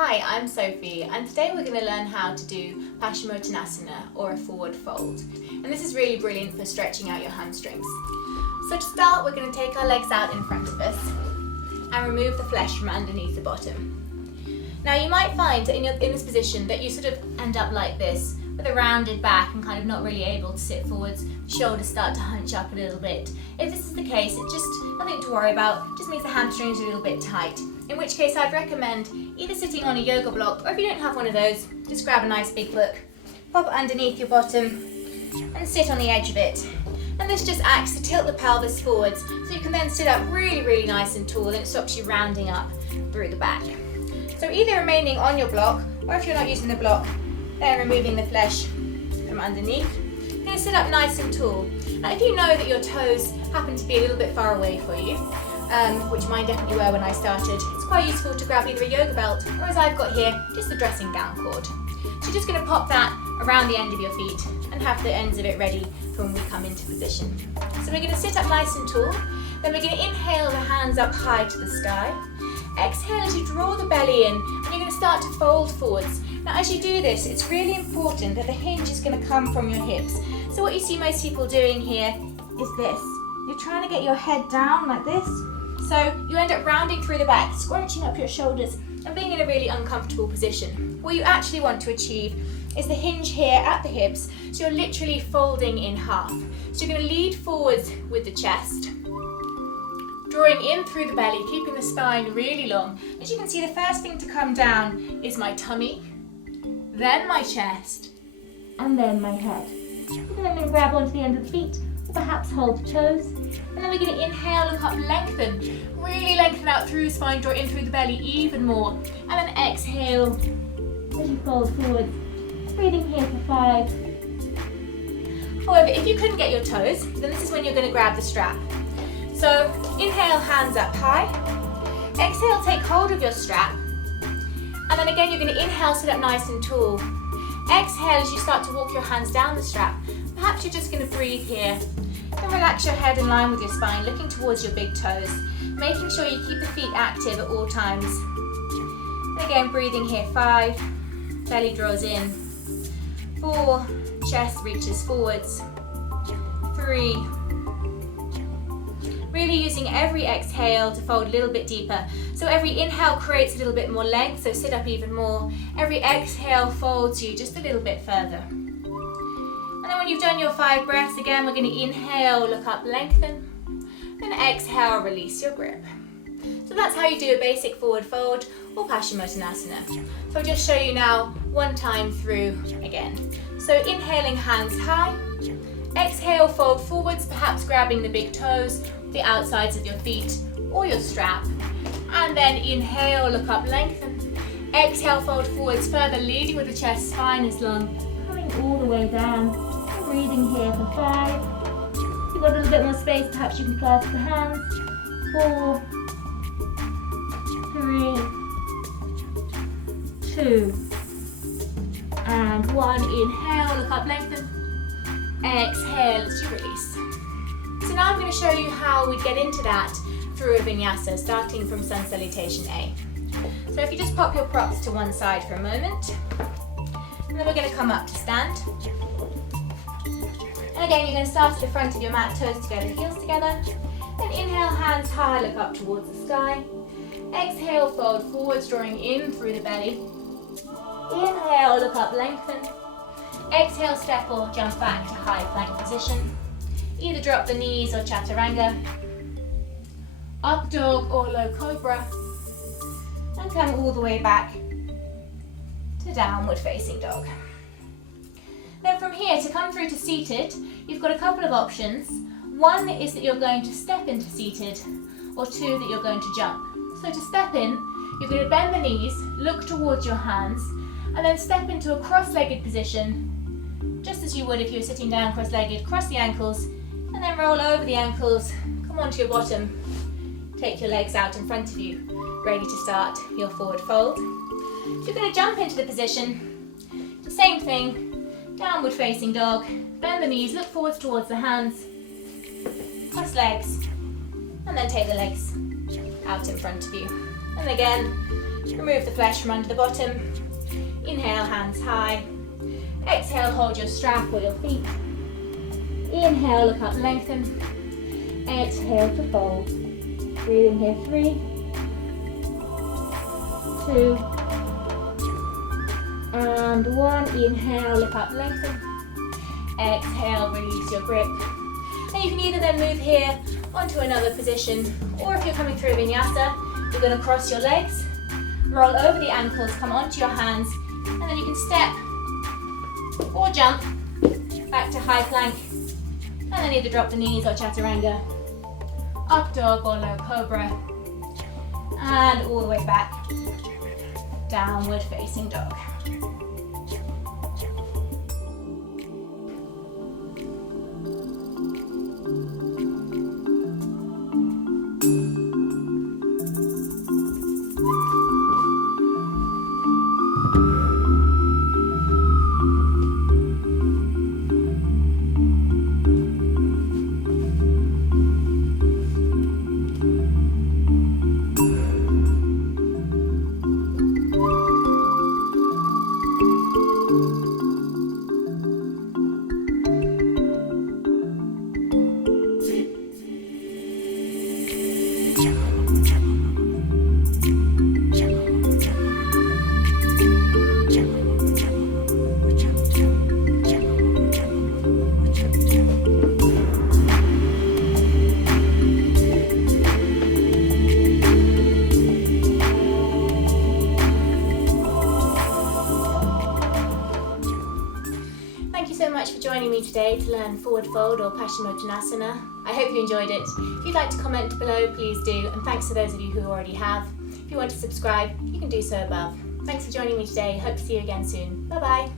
Hi, I'm Sophie, and today we're going to learn how to do Paschimottanasana, or a forward fold. And this is really brilliant for stretching out your hamstrings. So to start, we're going to take our legs out in front of us and remove the flesh from underneath the bottom. Now you might find that in this position that you sort of end up like this, with a rounded back and kind of not really able to sit forwards. The shoulders start to hunch up a little bit. If this is the case, it's just nothing to worry about, it just means the hamstrings are a little bit tight. In which case I'd recommend either sitting on a yoga block, or if you don't have one of those, just grab a nice big book, pop it underneath your bottom and sit on the edge of it. And this just acts to tilt the pelvis forwards, so you can then sit up really, really nice and tall, and it stops you rounding up through the back. So either remaining on your block, or if you're not using the block, then removing the flesh from underneath. You're going to sit up nice and tall. Now if you know that your toes happen to be a little bit far away for you, which mine definitely were when I started, it's quite useful to grab either a yoga belt, or as I've got here, just the dressing gown cord. So you're just going to pop that around the end of your feet and have the ends of it ready for when we come into position. So we're going to sit up nice and tall, then we're going to inhale the hands up high to the sky. Exhale as you draw the belly in, and you're going to start to fold forwards. Now as you do this, it's really important that the hinge is going to come from your hips. So what you see most people doing here is this. You're trying to get your head down like this. So you end up rounding through the back, scrunching up your shoulders and being in a really uncomfortable position. What you actually want to achieve is the hinge here at the hips, so you're literally folding in half. So you're going to lead forwards with the chest, drawing in through the belly, keeping the spine really long. As you can see, the first thing to come down is my tummy, then my chest, and then my head. And then I'm going to grab onto the end of the feet, or perhaps hold the toes. And then we're going to inhale, look up, lengthen. Really lengthen out through the spine, draw in through the belly even more. And then exhale as you fold forward. Breathing here for 5. However, if you couldn't get your toes, then this is when you're going to grab the strap. So inhale, hands up high. Exhale, take hold of your strap. And then again, you're going to inhale, sit up nice and tall. Exhale as you start to walk your hands down the strap. Perhaps you're just going to breathe here. Then relax your head in line with your spine, looking towards your big toes, making sure you keep the feet active at all times. And again, breathing here, 5. Belly draws in. 4. Chest reaches forwards. 3. Really using every exhale to fold a little bit deeper. So every inhale creates a little bit more length, so sit up even more. Every exhale folds you just a little bit further. And then when you've done your 5 breaths, again, we're going to inhale, look up, lengthen. Then exhale, release your grip. So that's how you do a basic forward fold or Paschimottanasana. So I'll just show you now one time through again. So inhaling, hands high. Exhale, fold forwards, perhaps grabbing the big toes, the outsides of your feet or your strap. And then inhale, look up, lengthen. Exhale, fold forwards further, leading with the chest, spine is long, coming all the way down. Breathing here for 5. If you've got a little bit more space, perhaps you can clasp the hands. 4, 3, 2, and 1. Inhale, look up, lengthen. Exhale as you release. So now I'm going to show you how we get into that through a vinyasa, starting from Sun Salutation A. So if you just pop your props to one side for a moment, and then we're going to come up to stand. And again, you're going to start at the front of your mat, toes together, heels together. Then inhale, hands high, look up towards the sky. Exhale, fold forwards, drawing in through the belly. Inhale, look up, lengthen. Exhale, step or jump back to high plank position. Either drop the knees or chaturanga. Up dog or low cobra. And come all the way back to downward facing dog. Then from here, to come through to seated, you've got a couple of options. One is that you're going to step into seated, or 2, that you're going to jump. So to step in, you're going to bend the knees, look towards your hands, and then step into a cross-legged position, just as you would if you were sitting down cross-legged. Cross the ankles, and then roll over the ankles, come onto your bottom, take your legs out in front of you, ready to start your forward fold. So you're going to jump into the position, the same thing, downward facing dog, bend the knees, look forwards towards the hands, cross legs, and then take the legs out in front of you. And again, Remove the flesh from under the bottom. Inhale, hands high. Exhale, hold your strap or your feet. Inhale, look up, lengthen. Exhale to fold. Breathe in here, 3, 2, and 1. Inhale, look up, lengthen. Exhale, release your grip. And you can either then move here onto another position, or if you're coming through vinyasa, you're going to cross your legs, roll over the ankles, come onto your hands, and then you can step or jump back to high plank, and then either drop the knees or chaturanga, up dog or low cobra, and all the way back, downward facing dog. Joining me today to learn forward fold or Paschimottanasana. I hope you enjoyed it. If you'd like to comment below, please do, and thanks to those of you who already have. If you want to subscribe, you can do so above. Thanks for joining me today. Hope to see you again soon. Bye bye.